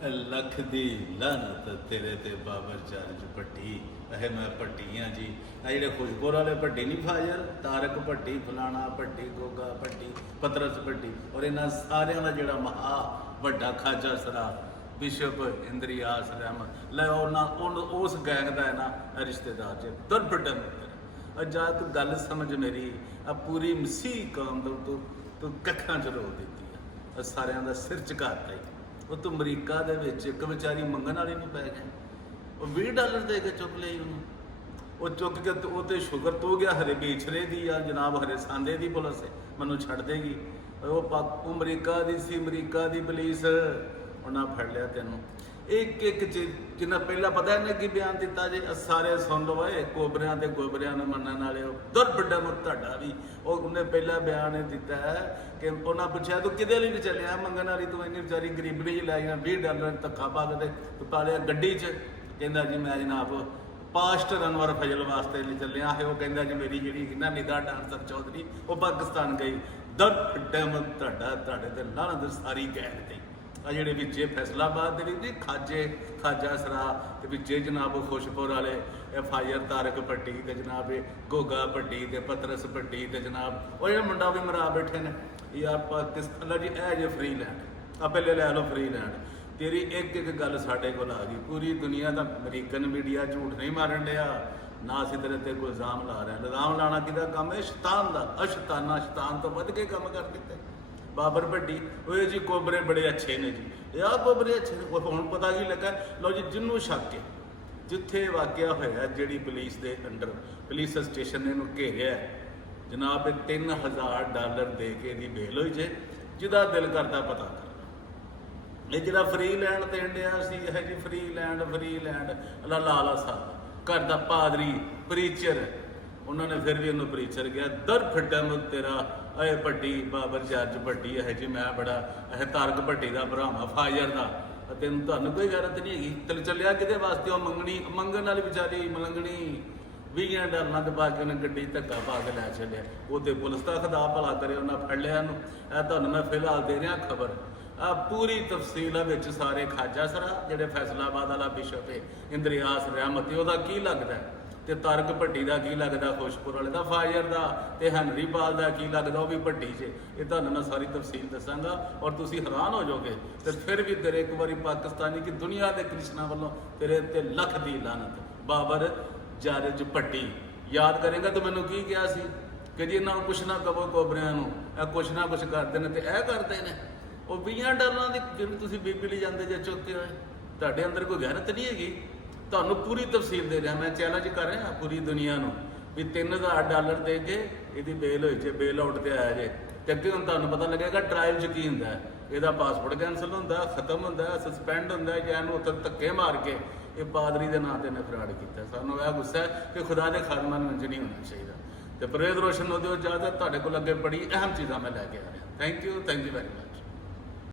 लख दी लानत तेरे ते बाबर चार्ज भट्टी। अहे मैं भट्टी हाँ जी। जेडे खुशबोर वाले भट्टी नहीं फाजर, तारक भट्टी, फलाना भट्टी, गोगा भट्टी, पतरस भट्टी, और इन्होंने सारिया का जोड़ा महा वड्डा खाजा सरा बिशप इंद्रियास रहमत लै उस गैंग का है ना रिश्तेदार च दुरफटन जा तू गल समझ मेरी आ पूरी मसीह कौम तू कखा च रो दी है, सारिया का सिर झुकाता ही। वो तू अमरीका दे विच एक बेचारी मंगन वाली नहीं पै गई, वो $20 दे के चुक ली उन्होंने। वो चुक के वो तो शुगर तो गया हरे बेचरे दी आ जनाब, हरे सांदे दी पुलिस मैनू छड़ देगी। वो अमरीका दी सी, अमरीका दी पुलिस उन्हें फड़ लिया तेनों एक एक चीज जिन्हें पहला पता है कि बयान दिता जी सारे सुन लो है कोबरिया के गोबरिया मनने वाले दुरफटा मुताडा भी। उन्हें पहला बयान दिता है कि उन्हें पूछा तू कि लिए चलिया मंगन वाली, तू इन्नी बेचारी गरीबनी जी लाई $20 धक्का पा के तू पा लिया गड्डी च। कहता जी मैं जनाब पास्टर अनवर फजल वास्ते चलिया है। वो कहता जी मेरी जी ना निगाह डांसर चौधरी वो पाकिस्तान गई। दुरफटा मुताडा ताड़े ते लानत सारी गैर गई। आ जेडे विचे फैसलाबाद जी खाजा सरा विचे जनाब खुशपुर वाले FIR तारक भट्टी ते जनाब गोगा भट्टी ते पतरस भट्टी ते जनाब वो जो मुंडा भी मरा बैठे ने यार पाकिस्तान जी ए जे फ्री लैंड आ पहले लै लो फ्री लैंड। तेरी एक एक गल साढ़े को आ गई, पूरी दुनिया का अमरीकन मीडिया झूठ नहीं मारन दिया ना असीं तेरे ते कोई इल्जाम ला रहे हैं। इल्जाम लाना किहदा काम है? शैतान का। अशताना शैतान तो वध के काम कर दिते। बाबर भट्टी वो जी कोबरे बड़े अच्छे ने जी, यार कोबरे अच्छे ने। हुण पता की लगा लो जी जिन्हों शक है जिथे वाकया होया जी पुलिस के अंडर पुलिस स्टेशन ने इन्हूं घेरिया जनाब $3000 दे के दी बेल हुई जे, जिदा दिल करता पता कर। ये जो फ्री लैंड देन दिया सी है जी फ्री लैंड अल्लाह लाला साहब घर का पादरी प्रीचर उन्होंने फिर भी उन्होंने प्रीचर गया दुरफटा मुत तेरा अय भट्टी बाबर जज भट्टी है जी मैं बड़ा तारक भट्टी का भरावा फाजर का तेन तुहानू कोई गैरत नहीं हैगी। तेन चलिया कि वास्ते वो मंगन वाली बेचारी मलंगनी $20 के पा के उन्हें गड्डी धक्का पा के लै चलिया। वो तो पुलिस का खुदा भला करे उन्हें फड़ लिया। तुहानू मैं फिलहाल दे रहा खबर आ पूरी तफसील सारे खाजा सरा जेडे फैसलाबाद वाला बिशप है इंद्रियास रहमत वह की लगता है तो तारक भट्टी का की लगता, खुशपुर वाले का फाजर का, तो हैनरी पाल का की लगता वह भी भट्टी से। ये तुहानू मैं सारी तफसील दसांगा और तुसीं हैरान हो जाओगे। तो फिर भी तेरे एक बारी पाकिस्तानी की दुनिया के कृष्णा वालों तेरे ते लख दी लानत। बाबर जारज भट्टी याद करेगा तो मैनू की कहा सी कि जी इन्होंने कुछ ना कहो कोबरिया कुछ ना कुछ करते हैं तो यह करते हैं। वो $20 की जिन्हें तुम बीबी ली जाते जे चुके हुए तुहाडे अंदर कोई गैरत नहीं हैगी। तुहानू पूरी तफसील दे रहा मैं चैलेंज कर रहा पूरी दुनिया को भी $3000 दे के ये बेल हुई जे बेल आउट से आया जे तो अगे हम तुहानू पता लगेगा ट्रायल च की होंदा है। यदा पासपोर्ट कैंसल होंदा खत्म होंदा सस्पेंड होंदा या इन्हूं उत्थे धक्के मार के ये पादरी के नां ते इन्हें फ्रॉड किया। सानू यह गुस्सा है कि खुदा के खादमां नूं इंज नहीं होना चाहिए। तो परवेज़ रोशन हो इजाजत तुहाडे कोल अगे बड़ी अहम चीज़ां मैं लैके आ रहा। Thank you very much.